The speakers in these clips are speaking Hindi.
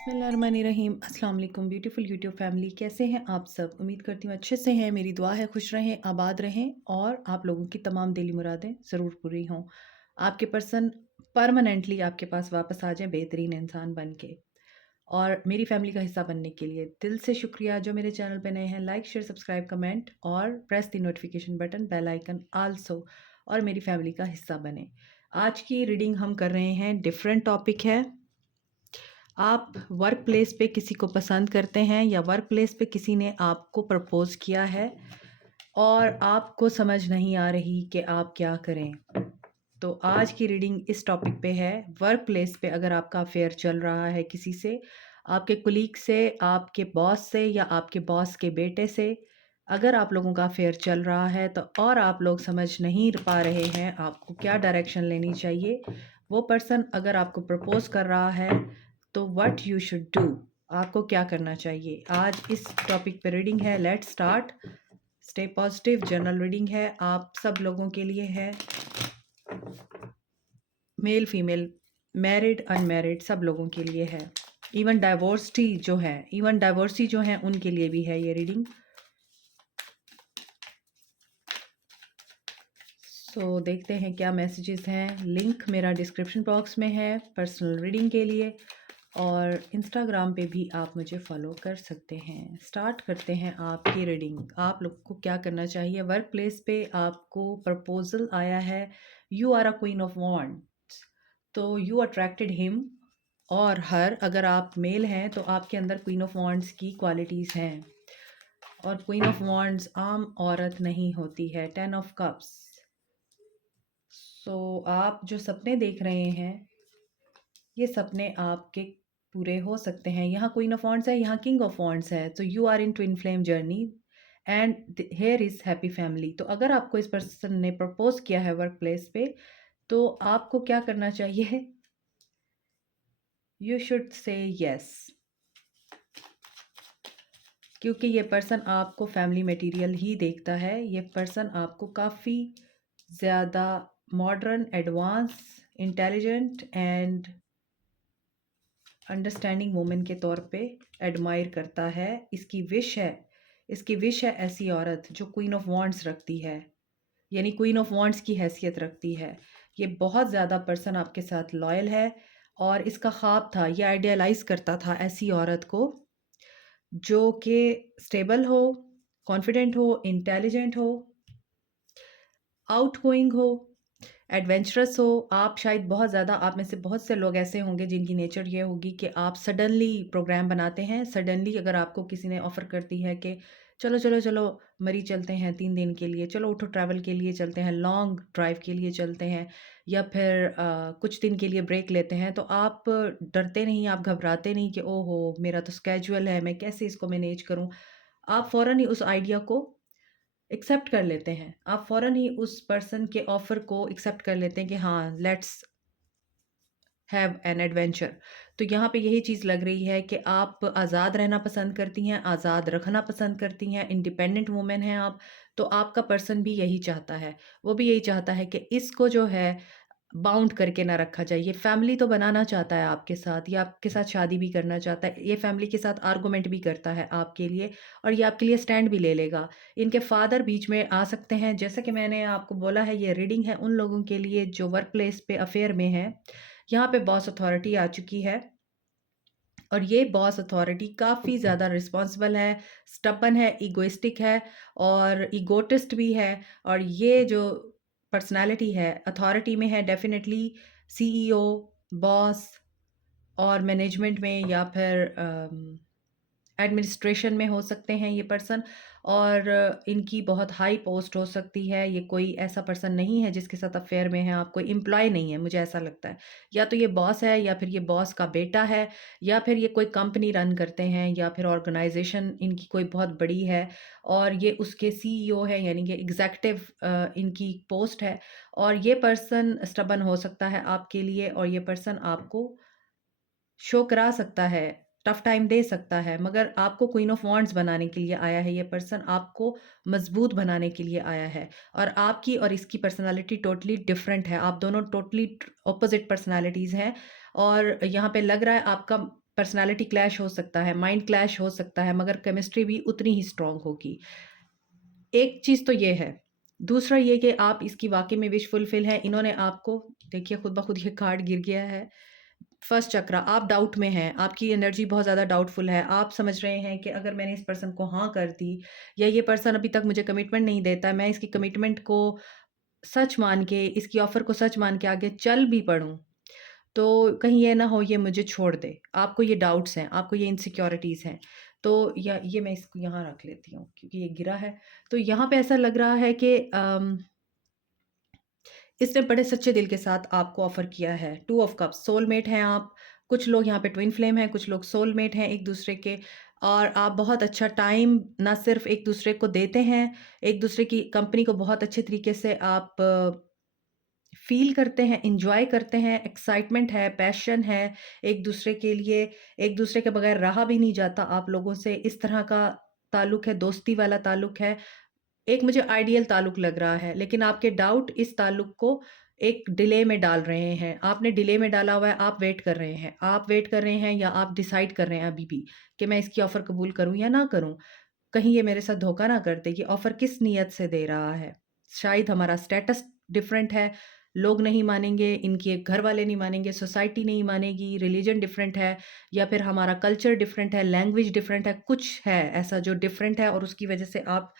बिस्मिल्लाहिर्रहमानिर्रहीम। अस्सलाम वालेकुम ब्यूटीफुल यूट्यूब फैमिली, कैसे हैं आप सब? उम्मीद करती हूँ अच्छे से हैं। मेरी दुआ है खुश रहें, आबाद रहें और आप लोगों की तमाम दिली मुरादें ज़रूर पूरी हों। आपके पर्सन परमानेंटली आपके पास वापस आ जाए बेहतरीन इंसान बन के। और मेरी फैमिली का हिस्सा बनने के लिए दिल से शुक्रिया। जो मेरे चैनल पे नए हैं, लाइक शेयर सब्सक्राइब कमेंट और press the notification button bell icon also, और मेरी फैमिली का हिस्सा बने। आज की रीडिंग हम कर रहे हैं, डिफरेंट टॉपिक है। आप वर्क प्लेस पे किसी को पसंद करते हैं या वर्क प्लेस पे किसी ने आपको प्रपोज किया है और आपको समझ नहीं आ रही कि आप क्या करें। तो आज की रीडिंग इस टॉपिक पे है। वर्क प्लेस पे अगर आपका अफेयर चल रहा है किसी से, आपके कुलीग से, आपके बॉस से या आपके बॉस के बेटे से, अगर आप लोगों का अफेयर चल रहा है तो और आप लोग समझ नहीं पा रहे हैं आपको क्या डायरेक्शन लेनी चाहिए, वो पर्सन अगर आपको प्रपोज कर रहा है तो व्हाट यू शुड डू, आपको क्या करना चाहिए, आज इस टॉपिक पे रीडिंग है। Let's start. Stay positive. General reading है, आप सब लोगों के लिए है। मेल फीमेल, मैरिड अनमैरिड, सब लोगों के लिए है। इवन डाइवोर्सी जो हैं उनके लिए भी है ये रीडिंग। देखते हैं क्या मैसेजेस हैं। लिंक मेरा डिस्क्रिप्शन बॉक्स में है पर्सनल रीडिंग के लिए, और इंस्टाग्राम पे भी आप मुझे फॉलो कर सकते हैं। स्टार्ट करते हैं आपकी रीडिंग। आप लोग को क्या करना चाहिए? वर्क प्लेस पे आपको प्रपोजल आया है, you are a queen of wands, तो यू अट्रैक्टेड हिम और हर। अगर आप मेल हैं तो आपके अंदर क्वीन ऑफ वॉन्ड्स की क्वालिटीज़ हैं, और क्वीन ऑफ वॉन्ड्स आम औरत नहीं होती है। 10 ऑफ कप्स। आप जो सपने देख रहे हैं, ये सपने आपके पूरे हो सकते हैं। यहाँ क्वीन ऑफ वॉन्ड्स है, यहाँ किंग ऑफ वॉन्ड्स है, तो you are in twin flame journey and here is happy family. तो अगर आपको इस पर्सन ने प्रपोज किया है वर्क प्लेस पे, तो आपको क्या करना चाहिए? यू शुड से यस, क्योंकि ये पर्सन आपको फैमिली मटेरियल ही देखता है। ये पर्सन आपको काफ़ी ज़्यादा modern, advance, intelligent and understanding woman के तौर पे एडमायर करता है। इसकी विश है ऐसी औरत जो क्वीन ऑफ वॉन्ड्स रखती है, यानी क्वीन ऑफ वॉन्ड्स की हैसियत रखती है। ये बहुत ज़्यादा पर्सन आपके साथ लॉयल है, और इसका ख्वाब था, ये आइडियलाइज करता था ऐसी औरत को जो कि स्टेबल हो, कॉन्फिडेंट हो, इंटेलिजेंट हो, आउटगोइंग हो, एडवेंचरस हो। आप शायद बहुत ज़्यादा, आप में से बहुत से लोग ऐसे होंगे जिनकी नेचर ये होगी कि आप सडनली प्रोग्राम बनाते हैं। सडनली अगर आपको किसी ने ऑफ़र करती है कि चलो चलो चलो मरी चलते हैं 3 दिन के लिए, चलो उठो ट्रैवल के लिए चलते हैं, लॉन्ग ड्राइव के लिए चलते हैं, या फिर कुछ दिन के लिए ब्रेक लेते हैं, तो आप डरते नहीं, आप घबराते नहीं कि ओहो मेरा तो स्केड्यूल है, मैं कैसे इसको मैनेज करूं। आप फ़ौरन ही उस आइडिया को एक्सेप्ट कर लेते हैं। आप फ़ौरन ही उस पर्सन के ऑफ़र को एक्सेप्ट कर लेते हैं कि हाँ, लेट्स हैव एन एडवेंचर। तो यहाँ पे यही चीज़ लग रही है कि आप आज़ाद रहना पसंद करती हैं, आज़ाद रखना पसंद करती हैं, इंडिपेंडेंट वुमन हैं आप। तो आपका पर्सन भी यही चाहता है। वो भी यही चाहता है कि इसको जो है बाउंड करके ना रखा जाए। ये फैमिली तो बनाना चाहता है आपके साथ, ये आपके साथ शादी भी करना चाहता है, ये फैमिली के साथ आर्गुमेंट भी करता है आपके लिए, और ये आपके लिए स्टैंड भी ले लेगा। इनके फादर बीच में आ सकते हैं। जैसा कि मैंने आपको बोला है, ये रीडिंग है उन लोगों के लिए जो वर्क प्लेस पे अफेयर में है। यहाँ पे बॉस अथॉरिटी आ चुकी है, और ये बॉस अथॉरिटी काफ़ी ज़्यादा रिस्पॉन्सिबल है, स्टबन है, इगोइस्टिक है और इगोटिस्ट भी है। और ये जो पर्सनालिटी है अथॉरिटी में है, डेफिनेटली सीईओ, बॉस और मैनेजमेंट में या फिर एडमिनिस्ट्रेशन में हो सकते हैं ये पर्सन, और इनकी बहुत हाई पोस्ट हो सकती है। ये कोई ऐसा पर्सन नहीं है जिसके साथ अफेयर में है, आप कोई एम्प्लॉय नहीं है, मुझे ऐसा लगता है। या तो ये बॉस है, या फिर ये बॉस का बेटा है, या फिर ये कोई कंपनी रन करते हैं, या फिर ऑर्गेनाइजेशन इनकी कोई बहुत बड़ी है और ये उसके सीईओ है, यानी कि एग्जीक्यूटिव इनकी पोस्ट है। और ये पर्सन स्टबन हो सकता है आपके लिए, और ये पर्सन आपको शो करा सकता है, टफ टाइम दे सकता है, मगर आपको क्वीन ऑफ वॉन्ड्स बनाने के लिए आया है। ये पर्सन आपको मजबूत बनाने के लिए आया है, और आपकी और इसकी पर्सनालिटी टोटली डिफरेंट है। आप दोनों टोटली ऑपोजिट पर्सनालिटीज़ हैं, और यहाँ पे लग रहा है आपका पर्सनैलिटी क्लैश हो सकता है, माइंड क्लैश हो सकता है, मगर केमिस्ट्री भी उतनी ही स्ट्रॉन्ग होगी। एक चीज़ तो ये है। दूसरा ये कि आप इसकी वाक़ई में विश फुलफ़िल हैं। इन्होंने आपको देखिए खुद ब खुद ये कार्ड गिर गया है। फर्स्ट चक्रा, आप डाउट में हैं, आपकी एनर्जी बहुत ज़्यादा डाउटफुल है। आप समझ रहे हैं कि अगर मैंने इस पर्सन को हाँ कर दी या ये पर्सन अभी तक मुझे कमिटमेंट नहीं देता, मैं इसकी कमिटमेंट को सच मान के, इसकी ऑफ़र को सच मान के आगे चल भी पड़ूँ, तो कहीं ये ना हो ये मुझे छोड़ दे। आपको ये डाउट्स हैं, आपको ये इनसिक्योरिटीज़ हैं। तो या ये मैं इसको यहाँ रख लेती हूँ क्योंकि ये गिरा है। तो यहाँ पे ऐसा लग रहा है कि इसने बड़े सच्चे दिल के साथ आपको ऑफ़र किया है। 2 ऑफ कप्स, सोलमेट हैं आप। कुछ लोग यहाँ पे ट्विन फ्लेम हैं, कुछ लोग सोलमेट हैं एक-दूसरे के, और आप बहुत अच्छा टाइम ना सिर्फ़ एक-दूसरे को देते हैं, एक-दूसरे की कंपनी को बहुत अच्छे तरीके से आप फ़ील करते हैं, एन्जॉय करते हैं, एक्साइटमेंट है, पैशन है एक-दूसरे के लिए, एक-दूसरे के बगैर रहा भी नहीं जाता आप लोगों से, इस तरह का ताल्लुक है, दोस्ती वाला ताल्लुक है। एक मुझे आइडियल ताल्लुक लग रहा है, लेकिन आपके डाउट इस ताल्लुक को एक डिले में डाल रहे हैं। आपने डिले में डाला हुआ है, आप वेट कर रहे हैं। आप वेट कर रहे हैं या आप डिसाइड कर रहे हैं अभी भी कि मैं इसकी ऑफ़र कबूल करूँ या ना करूँ? कहीं ये मेरे साथ धोखा ना कर दे, ये ऑफ़र किस नीयत से दे रहा है? शायद हमारा स्टेटस डिफरेंट है, लोग नहीं मानेंगे, इनके घर वाले नहीं मानेंगे, सोसाइटी नहीं मानेगी, रिलीजन डिफरेंट है, या फिर हमारा कल्चर डिफरेंट है, लैंग्वेज डिफरेंट है, कुछ है ऐसा जो डिफरेंट है और उसकी वजह से आप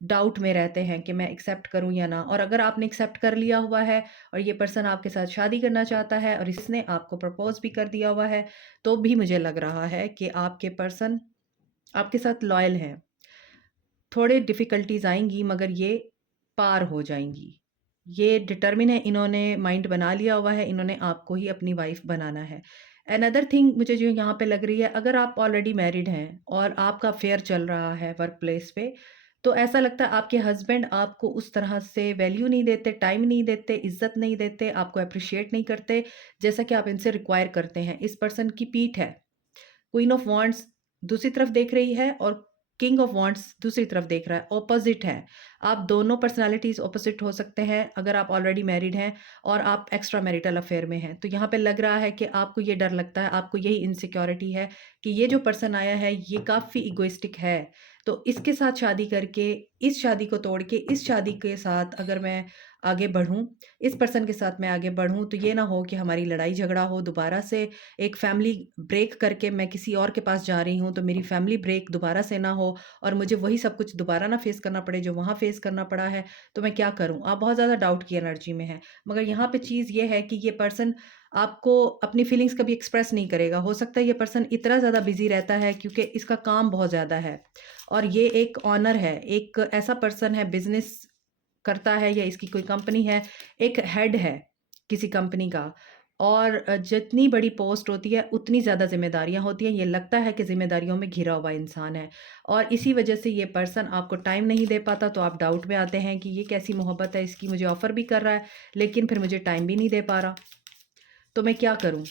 डाउट में रहते हैं कि मैं एक्सेप्ट करूँ या ना। और अगर आपने एक्सेप्ट कर लिया हुआ है और ये पर्सन आपके साथ शादी करना चाहता है और इसने आपको प्रपोज़ भी कर दिया हुआ है, तो भी मुझे लग रहा है कि आपके पर्सन आपके साथ लॉयल हैं। थोड़े डिफ़िकल्टीज़ आएँगी मगर ये पार हो जाएँगी। ये डिटर्मिन है, इन्होंने माइंड बना लिया हुआ है, इन्होंने आपको ही अपनी वाइफ़ बनाना है। अनदर थिंग मुझे जो यहाँ पे लग रही है, अगर आप ऑलरेडी मैरिड हैं और आपका अफ़ेयर चल रहा है वर्क प्लेस पे, तो ऐसा लगता है आपके हस्बैंड आपको उस तरह से वैल्यू नहीं देते, टाइम नहीं देते, इज़्ज़त नहीं देते, आपको एप्रिशिएट नहीं करते, जैसा कि आप इनसे रिक्वायर करते हैं। इस पर्सन की पीठ है। क्वीन ऑफ वांड्स दूसरी तरफ देख रही है और किंग ऑफ वांड्स दूसरी तरफ देख रहा है, ऑपोजिट है। आप दोनों पर्सनैलिटीज़ ऑपोजिट हो सकते हैं अगर आप ऑलरेडी मैरिड हैं और आप एक्स्ट्रा मैरिटल अफेयर में हैं। तो यहाँ पे लग रहा है कि आपको ये डर लगता है, आपको यही इनसिक्योरिटी है कि ये जो पर्सन आया है ये काफ़ी इगोइस्टिक है। तो इसके साथ शादी करके, इस शादी को तोड़ के इस शादी के साथ अगर मैं आगे बढ़ूँ, इस पर्सन के साथ मैं आगे बढ़ूँ, तो ये ना हो कि हमारी लड़ाई झगड़ा हो दोबारा से, एक फैमिली ब्रेक करके मैं किसी और के पास जा रही हूँ, तो मेरी फैमिली ब्रेक दोबारा से ना हो और मुझे वही सब कुछ दोबारा ना फेस करना पड़े जो वहाँ फेस करना पड़ा है, तो मैं क्या करूँ? आप बहुत ज़्यादा डाउट की एनर्जी में हैं। मगर यहाँ पे चीज़ ये है कि ये पर्सन आपको अपनी फीलिंग्स कभी एक्सप्रेस नहीं करेगा। हो सकता है ये पर्सन इतना ज़्यादा बिज़ी रहता है क्योंकि इसका काम बहुत ज़्यादा है और ये एक ऑनर है, एक ऐसा पर्सन है, बिज़नेस करता है या इसकी कोई कंपनी है, एक हेड है किसी कंपनी का, और जितनी बड़ी पोस्ट होती है उतनी ज़्यादा ज़िम्मेदारियाँ होती हैं। ये लगता है कि ज़िम्मेदारियों में घिरा हुआ इंसान है और इसी वजह से ये पर्सन आपको टाइम नहीं दे पाता, तो आप डाउट में आते हैं कि ये कैसी मोहब्बत है, इसकी मुझे ऑफ़र भी कर रहा है, लेकिन फिर मुझे टाइम भी नहीं दे पा रहा। तो मैं क्या करूँ?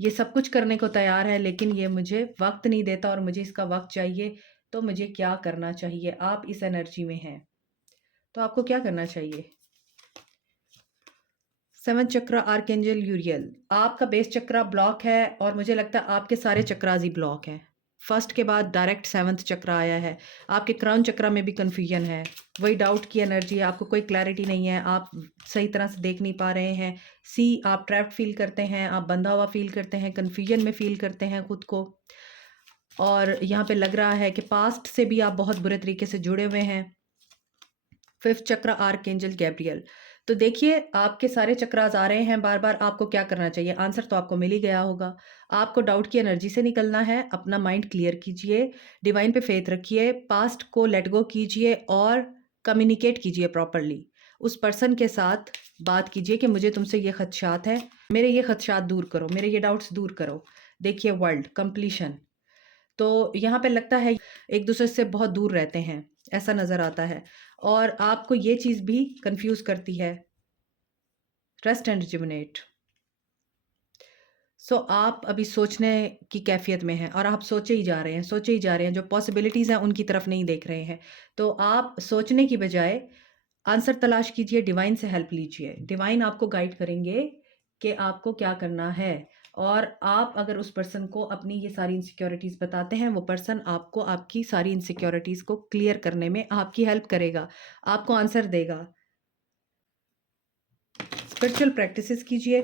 ये सब कुछ करने को तैयार है लेकिन ये मुझे वक़्त नहीं देता और मुझे इसका वक़्त चाहिए, तो मुझे क्या करना चाहिए? आप इस एनर्जी में हैं, तो आपको क्या करना चाहिए? 7 चक्र आर्कएंजल यूरियल, आपका बेस चक्रा ब्लॉक है और मुझे लगता है आपके सारे चक्रास ही ब्लॉक हैं। फर्स्ट के बाद डायरेक्ट 7th चक्र आया है। आपके क्राउन चक्रा में भी कन्फ्यूजन है, वही डाउट की एनर्जी है, आपको कोई क्लैरिटी नहीं है, आप सही तरह से देख नहीं पा रहे हैं। सी, आप ट्रैप्ड फील करते हैं, आप बंधा हुआ फील करते हैं, कन्फ्यूजन में फील करते हैं खुद को, और यहाँ पे लग रहा है कि पास्ट से भी आप बहुत बुरे तरीके से जुड़े हुए हैं। 5th चक्र आर्कएंजल गैब्रियल। तो देखिए आपके सारे चक्रास आ रहे हैं बार-बार, आपको क्या करना चाहिए? आंसर तो आपको मिल ही गया होगा। आपको डाउट की एनर्जी से निकलना है, अपना माइंड क्लियर कीजिए, डिवाइन पे फ़ेथ रखिए, पास्ट को लेट गो कीजिए और कम्युनिकेट कीजिए प्रॉपर्ली। उस पर्सन के साथ बात कीजिए कि मुझे तुमसे ये खदशात हैं, मेरे ये खदशात दूर करो, मेरे ये डाउट्स दूर करो। देखिए वर्ल्ड कंप्लीशन, तो यहाँ पे लगता है एक-दूसरे से बहुत दूर रहते हैं, ऐसा नज़र आता है और आपको ये चीज़ भी कन्फ्यूज़ करती है। Rest and rejuvenate. सो आप अभी सोचने की कैफ़ियत में हैं और आप सोचे ही जा रहे हैं, सोचे ही जा रहे हैं, जो पॉसिबिलिटीज़ हैं उनकी तरफ नहीं देख रहे हैं। तो आप सोचने की बजाय आंसर तलाश कीजिए, डिवाइन से हेल्प लीजिए। डिवाइन आपको गाइड करेंगे कि आपको क्या करना है। और आप अगर उस पर्सन को अपनी ये सारी इनसिक्योरिटीज़ बताते हैं, वो पर्सन आपको आपकी सारी इनसिक्योरिटीज़ को क्लियर करने में आपकी हेल्प करेगा, आपको आंसर देगा। स्पिरिचुअल प्रैक्टिसेस कीजिए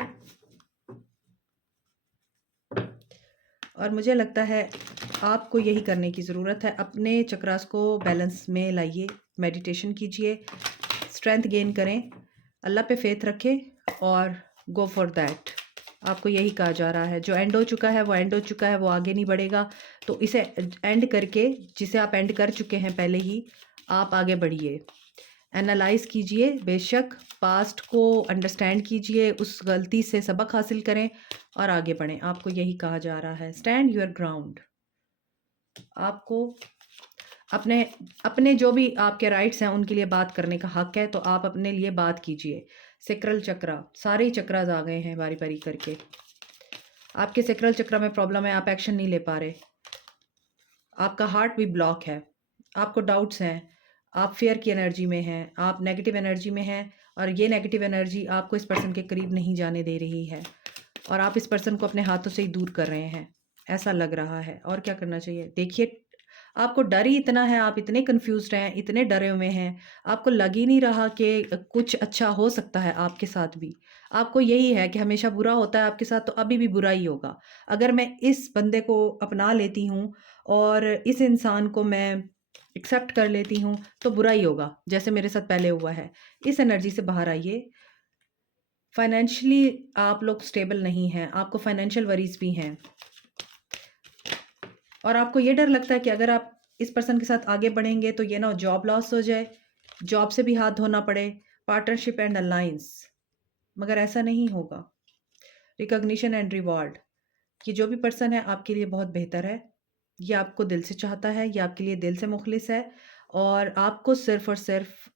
और मुझे लगता है आपको यही करने की ज़रूरत है। अपने चक्रास को बैलेंस में लाइए, मेडिटेशन कीजिए, स्ट्रेंथ गेन करें, अल्लाह पे फेथ रखें और गो फॉर दैट। आपको यही कहा जा रहा है, जो एंड हो चुका है वो एंड हो चुका है, वो आगे नहीं बढ़ेगा। तो इसे एंड करके, जिसे आप एंड कर चुके हैं पहले ही, आप आगे बढ़िए। एनालाइज कीजिए, बेशक पास्ट को अंडरस्टैंड कीजिए, उस गलती से सबक हासिल करें और आगे बढ़ें। आपको यही कहा जा रहा है, स्टैंड योर ग्राउंड। आपको अपने अपने जो भी आपके राइट्स हैं उनके लिए बात करने का हक है, तो आप अपने लिए बात कीजिए। सेक्रल चक्रा, सारे ही चक्रास आ गए हैं बारी बारी करके। आपके सेक्रल चक्रा में प्रॉब्लम है, आप एक्शन नहीं ले पा रहे, आपका हार्ट भी ब्लॉक है, आपको डाउट्स हैं, आप फेयर की एनर्जी में हैं, आप नेगेटिव एनर्जी में हैं और ये नेगेटिव एनर्जी आपको इस पर्सन के करीब नहीं जाने दे रही है और आप इस पर्सन को अपने हाथों से ही दूर कर रहे हैं, ऐसा लग रहा है। और क्या करना चाहिए? देखिए, आपको डर ही इतना है, आप इतने कन्फ्यूज़्ड हैं, इतने डरे हुए हैं, आपको लग ही नहीं रहा कि कुछ अच्छा हो सकता है आपके साथ भी। आपको यही है कि हमेशा बुरा होता है आपके साथ, तो अभी भी बुरा ही होगा। अगर मैं इस बंदे को अपना लेती हूँ और इस इंसान को मैं एक्सेप्ट कर लेती हूँ, तो बुरा ही होगा, जैसे मेरे साथ पहले हुआ है। इस एनर्जी से बाहर आइए। फाइनेंशियली आप लोग स्टेबल नहीं हैं, आपको फाइनेंशियल वरीज़ भी हैं और आपको ये डर लगता है कि अगर आप इस पर्सन के साथ आगे बढ़ेंगे तो ये ना जॉब लॉस हो जाए, जॉब से भी हाथ धोना पड़े, पार्टनरशिप एंड अलायंस। मगर ऐसा नहीं होगा। रिकॉग्निशन एंड रिवॉर्ड, ये जो भी पर्सन है आपके लिए बहुत बेहतर है, ये आपको दिल से चाहता है, ये आपके लिए दिल से मुखलिस है और आपको सिर्फ़ और सिर्फ़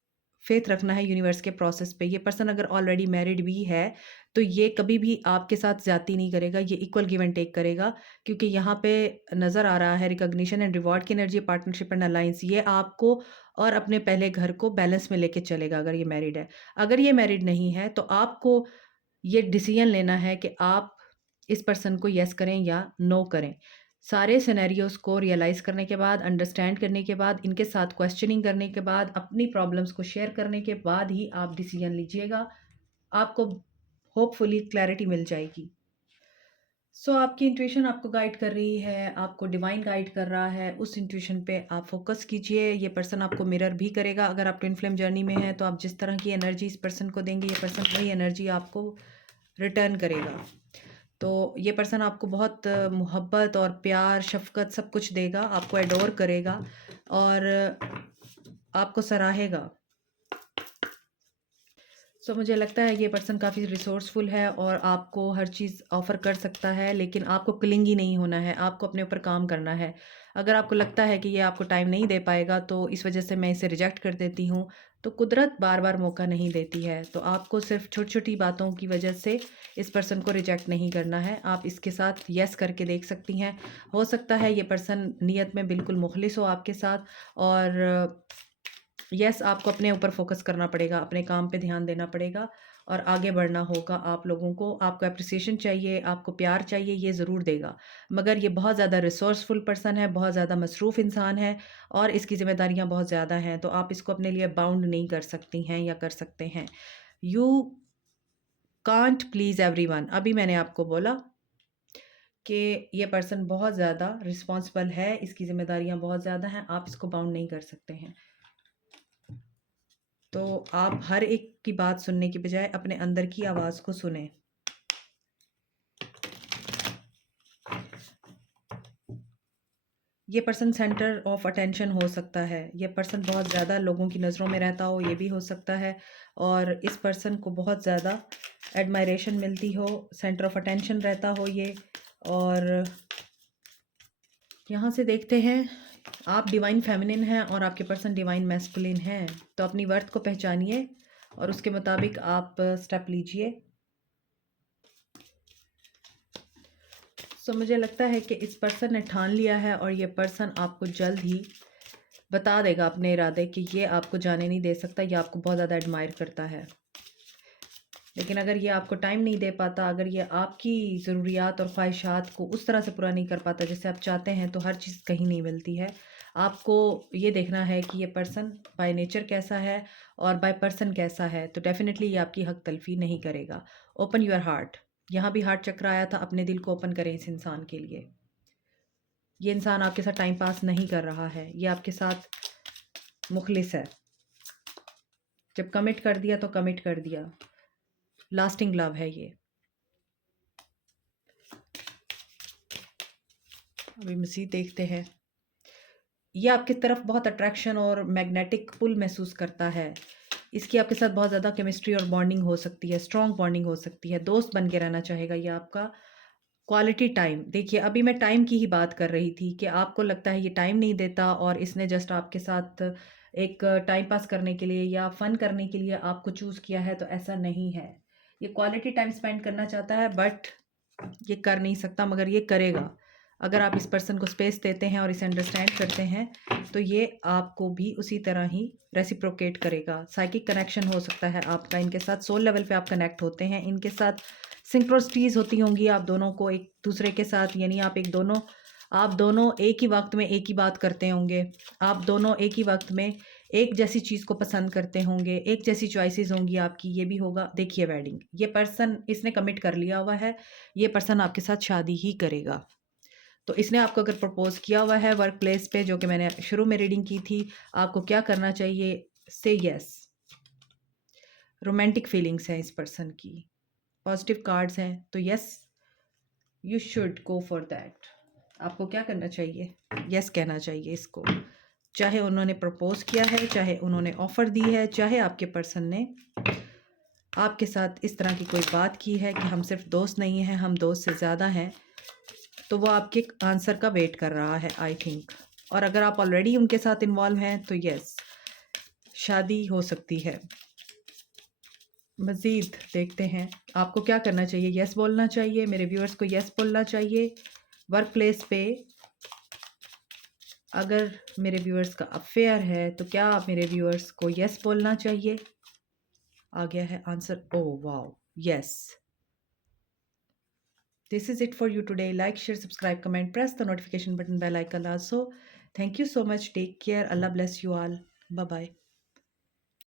फ़ेथ रखना है यूनिवर्स के प्रोसेस पे। ये पर्सन अगर ऑलरेडी मैरिड भी है, तो ये कभी भी आपके साथ ज़्यादती नहीं करेगा, ये इक्वल गिव एंड टेक करेगा, क्योंकि यहाँ पे नज़र आ रहा है रिकॉग्निशन एंड रिवॉर्ड की एनर्जी, पार्टनरशिप एंड अलायंस, ये आपको और अपने पहले घर को बैलेंस में लेके चलेगा अगर ये मैरिड है। अगर ये मैरिड नहीं है, तो आपको ये डिसीज़न लेना है कि आप इस पर्सन को येस करें या नो करें। सारे सिनेरियोज़ को रियलाइज़ करने के बाद, अंडरस्टैंड करने के बाद, इनके साथ क्वेश्चनिंग करने के बाद, अपनी प्रॉब्लम्स को शेयर करने के बाद ही आप डिसीज़न लीजिएगा। आपको होपफुली क्लैरिटी मिल जाएगी। सो आपकी इंट्यूशन आपको गाइड कर रही है, आपको डिवाइन गाइड कर रहा है, उस इंट्यूशन पे आप फ़ोकस कीजिए। ये पर्सन आपको मिरर भी करेगा। अगर आप ट्विन फ्लेम जर्नी में हैं, तो आप जिस तरह की एनर्जी इस पर्सन को देंगे, ये पर्सन वही एनर्जी आपको रिटर्न करेगा। तो ये पर्सन आपको बहुत मोहब्बत और प्यार, शफ़क़त सब कुछ देगा, आपको एडोर करेगा और आपको सराहेगा। सो मुझे लगता है ये पर्सन काफ़ी रिसोर्सफुल है और आपको हर चीज़ ऑफ़र कर सकता है, लेकिन आपको क्लिंगी नहीं होना है, आपको अपने ऊपर काम करना है। अगर आपको लगता है कि ये आपको टाइम नहीं दे पाएगा, तो इस वजह से मैं इसे रिजेक्ट कर देती हूँ, तो कुदरत बार-बार मौका नहीं देती है। तो आपको सिर्फ़ छोटी-छोटी बातों की वजह से इस पर्सन को रिजेक्ट नहीं करना है। आप इसके साथ येस करके देख सकती हैं। हो सकता है ये पर्सन नीयत में बिल्कुल मुख़लिस हो आपके साथ और यस, आपको अपने ऊपर फ़ोकस करना पड़ेगा, अपने काम पे ध्यान देना पड़ेगा और आगे बढ़ना होगा आप लोगों को। आपको एप्रिसिएशन चाहिए, आपको प्यार चाहिए, ये ज़रूर देगा। मगर ये बहुत ज़्यादा रिसोर्सफुल पर्सन है, बहुत ज़्यादा मसरूफ़ इंसान है और इसकी ज़िम्मेदारियाँ बहुत ज़्यादा हैं, तो आप इसको अपने लिए बाउंड नहीं कर सकती हैं या कर सकते हैं। You can't please everyone. अभी मैंने आपको बोला कि ये पर्सन बहुत ज़्यादा रिस्पॉन्सिबल है, इसकी ज़िम्मेदारियाँ बहुत ज़्यादा हैं, आप इसको बाउंड नहीं कर सकते हैं। तो आप हर एक की बात सुनने की बजाय अपने अंदर की आवाज़ को सुनें। ये पर्सन सेंटर ऑफ अटेंशन हो सकता है, ये पर्सन बहुत ज़्यादा लोगों की नज़रों में रहता हो, ये भी हो सकता है और इस पर्सन को बहुत ज़्यादा एडमायरेशन मिलती हो, सेंटर ऑफ अटेंशन रहता हो ये। और यहाँ से देखते हैं, आप डिवाइन फेमिनिन हैं और आपके पर्सन डिवाइन मैस्कुलिन हैं, तो अपनी वर्थ को पहचानिए और उसके मुताबिक आप स्टेप लीजिए। मुझे लगता है कि इस पर्सन ने ठान लिया है और ये पर्सन आपको जल्द ही बता देगा अपने इरादे कि ये आपको जाने नहीं दे सकता, ये आपको बहुत ज़्यादा एडमायर करता है। लेकिन अगर ये आपको टाइम नहीं दे पाता, अगर ये आपकी ज़रूरियात और ख्वाहिशात को उस तरह से पूरा नहीं कर पाता जैसे आप चाहते हैं, तो हर चीज़ कहीं नहीं मिलती है। आपको ये देखना है कि ये पर्सन बाय नेचर कैसा है और बाय पर्सन कैसा है, तो डेफ़िनेटली ये आपकी हक तलफ़ी नहीं करेगा। ओपन योर हार्ट, यहाँ भी हार्ट चक्र आया था, अपने दिल को ओपन करें इस इंसान के लिए। ये इंसान आपके साथ टाइम पास नहीं कर रहा है, ये आपके साथ मुखलिस है। जब कमिट कर दिया तो कमिट कर दिया, लास्टिंग लव है ये। अभी मज़ीद देखते हैं। ये आपकी तरफ बहुत अट्रैक्शन और मैग्नेटिक पुल महसूस करता है। इसकी आपके साथ बहुत ज़्यादा केमिस्ट्री और बॉन्डिंग हो सकती है, स्ट्रॉन्ग बॉन्डिंग हो सकती है, दोस्त बन के रहना चाहेगा ये आपका। क्वालिटी टाइम, देखिए अभी मैं टाइम की ही बात कर रही थी कि आपको लगता है ये टाइम नहीं देता और इसने जस्ट आपके साथ एक टाइम पास करने के लिए या फ़न करने के लिए आपको चूज़ किया है, तो ऐसा नहीं है। ये क्वालिटी टाइम स्पेंड करना चाहता है, बट ये कर नहीं सकता, मगर ये करेगा। अगर आप इस पर्सन को स्पेस देते हैं और इसे अंडरस्टैंड करते हैं, तो ये आपको भी उसी तरह ही रेसिप्रोकेट करेगा। साइकिक कनेक्शन हो सकता है आपका इनके साथ, सोल लेवल पे आप कनेक्ट होते हैं इनके साथ। सिंक्रोसिटीज़ होती होंगी आप दोनों को एक दूसरे के साथ, यानी आप दोनों एक ही वक्त में एक ही बात करते होंगे। आप दोनों एक ही वक्त में एक जैसी चीज़ को पसंद करते होंगे, एक जैसी चॉइसेस होंगी आपकी, ये भी होगा। देखिए वेडिंग, ये पर्सन इसने कमिट कर लिया हुआ है, ये पर्सन आपके साथ शादी ही करेगा। तो इसने आपको अगर प्रपोज़ किया हुआ है वर्क प्लेस पे, जो कि मैंने शुरू में रीडिंग की थी, आपको क्या करना चाहिए? से येस। रोमांटिक फीलिंग्स हैं इस पर्सन की, पॉजिटिव कार्ड्स हैं, तो yes you should go for that. आपको क्या करना चाहिए? येस कहना चाहिए इसको। चाहे उन्होंने प्रपोज़ किया है, चाहे उन्होंने ऑफ़र दी है, चाहे आपके पर्सन ने आपके साथ इस तरह की कोई बात की है कि हम सिर्फ दोस्त नहीं हैं, हम दोस्त से ज़्यादा हैं, तो वो आपके आंसर का वेट कर रहा है आई थिंक। और अगर आप ऑलरेडी उनके साथ इन्वॉल्व हैं, तो यस, शादी हो सकती है। मज़ीद देखते हैं आपको क्या करना चाहिए। यस बोलना चाहिए, मेरे व्यूअर्स को यस बोलना चाहिए। वर्क प्लेस पे अगर मेरे व्यूअर्स का अफेयर है, तो क्या आप मेरे व्यूअर्स को यस बोलना चाहिए? आ गया है answer. Oh wow, yes. This is it for you today. Like, share, subscribe, comment, press the notification button, bell icon also. Thank you so much. Take care. Allah bless you all. Bye bye.